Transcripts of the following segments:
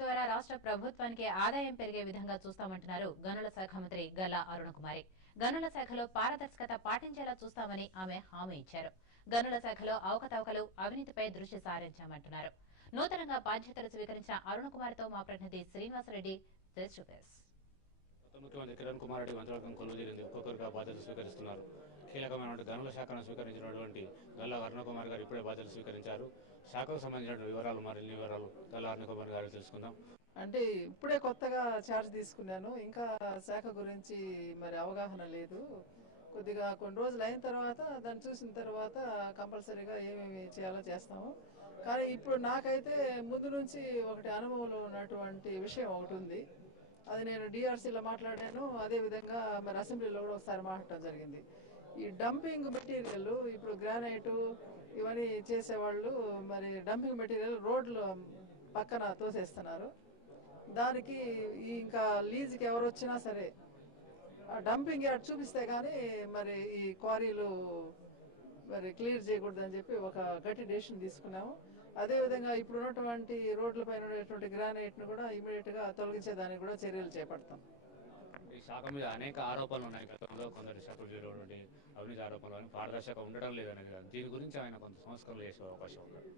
ద్వారా రాష్ట్ర ప్రభుత్వానికి ఆదాయం పెరిగే విధంగా చూస్తామంటున్నారు గనుల శాఖ మంత్రి గల్లా అరుణకుమారి. గనుల శాఖలో పారదర్శకత పాటించేలా చూస్తామని ఆమె హామీ ఇచ్చారు. గనుల శాఖలో అవకతవకలు, అవినీతిపై దృష్టి సారించామంటున్నారు. నూతనంగా బాధ్యతలు స్వీకరించిన అరుణకుమారితో మా ప్రతినిధి శ్రీనివాసరెడ్డి ఫేస్ టు ఫేస్. ముఖ్యమంత్రి కిరణ్ కుమార్ రెడ్డి మంత్రివర్గం కొలువుదీరింది. ఒక్కొక్కరుగా బాధ్యతలు స్వీకరిస్తున్నారు. కీలకమైన గనుల శాఖను స్వీకరించినటువంటి గల్లా అరుణకుమార్ గారు ఇప్పుడే బాధ్యతలు స్వీకరించారు. శాఖకు సంబంధించిన వివరాలు, మరిన్ని వివరాలు గల్లా అరుణకుమార్ గారు తెలుసుకుందాం. అంటే ఇప్పుడే కొత్తగా ఛార్జ్ తీసుకున్నాను, ఇంకా శాఖ గురించి మరి అవగాహన లేదు. కొద్దిగా కొన్ని రోజులు అయిన తర్వాత దాన్ని చూసిన తర్వాత కంపల్సరీగా ఏమేమి చేయాలో చేస్తాము. కానీ ఇప్పుడు నాకైతే ముందు నుంచి ఒకటి అనుభవంలో ఉన్నటువంటి విషయం ఒకటి ఉంది. అది నేను డిఆర్సీలో మాట్లాడాను, అదేవిధంగా మరి అసెంబ్లీలో కూడా ఒకసారి మాట్లాడటం జరిగింది. ఈ డంపింగ్ మెటీరియల్ ఇప్పుడు గ్రానైటు ఇవన్నీ చేసేవాళ్ళు మరి డంపింగ్ మెటీరియల్ రోడ్లు పక్కన తోసేస్తున్నారు. దానికి ఇంకా లీజుకి ఎవరు వచ్చినా సరే ఆ డంపింగ్ యార్డ్ చూపిస్తే కానీ మరి ఈ క్వారీలు మరి క్లియర్ చేయకూడదని చెప్పి ఒక గట్టి డెసిషన్ తీసుకున్నాము. అదేవిధంగా ఇప్పుడు ఉన్నటువంటి రోడ్లపైన ఉన్నటువంటి గ్రానైట్ను కూడా ఇమీడియట్గా తొలగించేదానికి కూడా చర్యలు చేపడతాం. ఈ శాఖ మీద అనేక ఆరోపణలు ఉన్నాయి. గతంలో కొందరు శాఖలు చేరువంటి అవినీతి ఆరోపణలు, పారదర్శక ఉండడం లేదని, దీని గురించి ఆయన కొంత సంస్కరణలు చేసే అవకాశం ఉంది.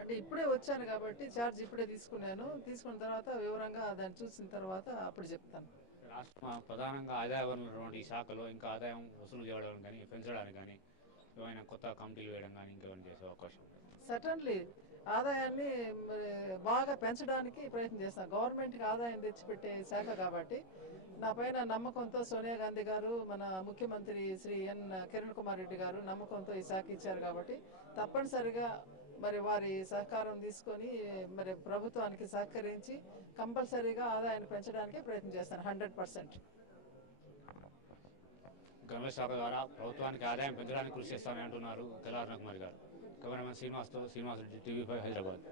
అంటే ఇప్పుడే వచ్చాను కాబట్టి ఛార్జ్ ఇప్పుడే తీసుకున్నాను. తీసుకున్న తర్వాత వివరంగా దాన్ని చూసిన తర్వాత అప్పుడు చెప్తాను. రాష్ట్ర ప్రధానంగా ఆదాయ వనరులు ఈ శాఖలో ఇంకా ఆదాయం వసూలు చేయడం కానీ, పెంచడానికి కానీ ఏమైనా కొత్త కమిటీలు వేయడం కానీ ఇంకేమైనా చేసే అవకాశం ఉంది. సర్టన్లీ ఆదాయాన్ని బాగా పెంచడానికి ప్రయత్నం చేస్తాం. గవర్నమెంట్కి ఆదాయం తెచ్చిపెట్టే శాఖ కాబట్టి నా పైన నమ్మకంతో సోనియా గాంధీ గారు, మన ముఖ్యమంత్రి శ్రీ కిరణ్ కుమార్ రెడ్డి గారు నమ్మకంతో ఈ శాఖ ఇచ్చారు కాబట్టి తప్పనిసరిగా మరి వారి సహకారం తీసుకొని మరి ప్రభుత్వానికి సహకరించి కంపల్సరీగా ఆదాయాన్ని పెంచడానికి ప్రయత్నం చేస్తాను 100%. గనుల శాఖ ద్వారా ప్రభుత్వానికి ఆదాయం పెంచడానికి కృషి చేస్తామని అంటున్నారు గల్లా అరుణకుమార్ గారు. Cameraman Srinivas Reddy, TV5 Hyderabad.